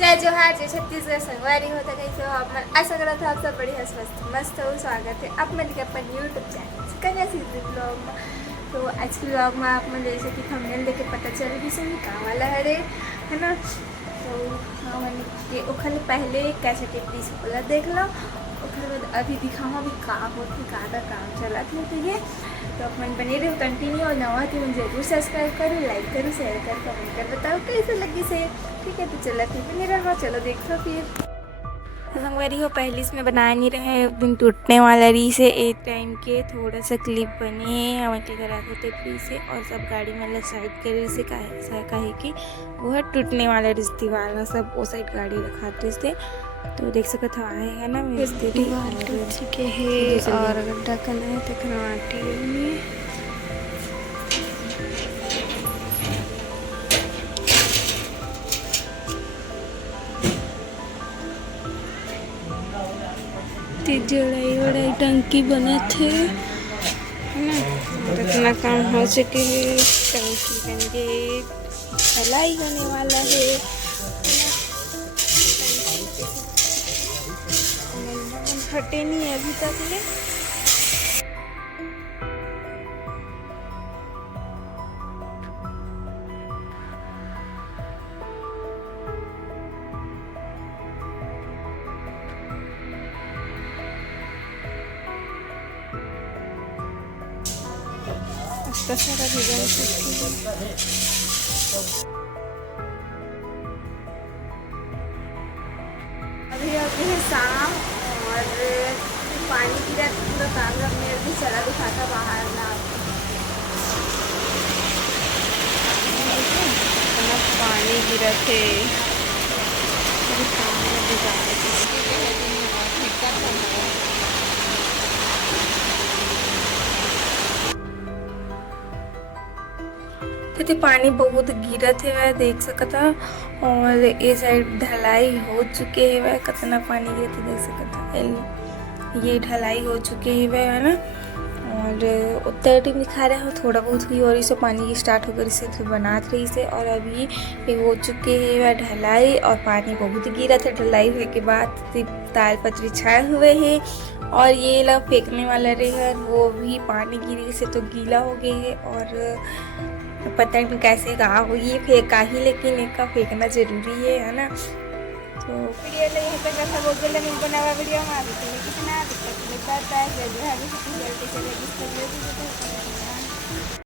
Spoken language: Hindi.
जय जोहार, जय छत्तीसगढ़, संगवारी होता कैसे हो आप। आशा करा था आप सब बढ़िया स्वस्थ मस्त हो। स्वागत है आप मन के अपन यूट्यूब चैनल कन्या सीधी ब्लॉग में। तो आज के ब्लॉग में आप मन जैसे कि थंबनेल देख के पता चल भी सुन का वाला है ना। तो हाँ मैंने के ओखल पहले कैसे टिप्पणी से बोला देख लो, ओखल बाद अभी दिखाऊँ अभी का होती का काम चला था। तो ये तो अपन बने रहे कंटिन्यू और नवा थी मुझे जरूर सब्सक्राइब करो, लाइक करो, शेयर कर, कमेंट कर बताओ कैसे लगी से। ठीक है तो चलो ठीक बने रहो, चलो देखो फिर। संगवारी हो पहले इसमें बनाया नहीं रहे दिन टूटने वाला रही से एक टाइम के थोड़ा सा क्लिप बने हैं हमें के करा थे फ्री से और सब गाड़ी मतलब साइड करे से काहे कि वो टूटने वाला रिश्ते वाला सब वो साइड गाड़ी रखाते थे। तो देख सकते है ना मिस्त्री टूट चुके हैं और अगर ढक्कन है तो खनवाटी नहीं जोड़ाई टंकी बने थे है ना। और इतना काम हो चुके है, टंकी बन गई, ढलाई होने वाला है फटे नहीं है अभी तक ले। इतना सारा डिजाइन अभी अभी है शाम और पानी गिरा पूरा काम मेरे भी चला दिखाता बाहर ना। पानी गिरा थे तो पानी बहुत गिरा थे वह देख सकता। और ये साइड ढलाई हो चुके है वह कितना पानी गिरा थे देख सकता। ये ढलाई हो चुके है वह है ना। और उत्तर टीम दिखा रहे हो थोड़ा बहुत हुई और इसे पानी स्टार्ट होकर इसे तो बनात रही से। और अभी ये हो चुके है वह ढलाई और पानी बहुत गिरा था। ढलाई हुए के बाद ताल पत्री छाए हुए हैं और ये लोग फेंकने वाला रहे वो भी पानी गिरे से तो गीला हो गए है। और पता नहीं कैसे कहा हो ये फेंका ही, लेकिन इसका फेंकना जरूरी है ना। तो वीडियो नहीं है तो कैसा बोल के नहीं बनावा वीडियो में आगे कितना दिक्कत लेता है जल्दी आगे से जल्दी चले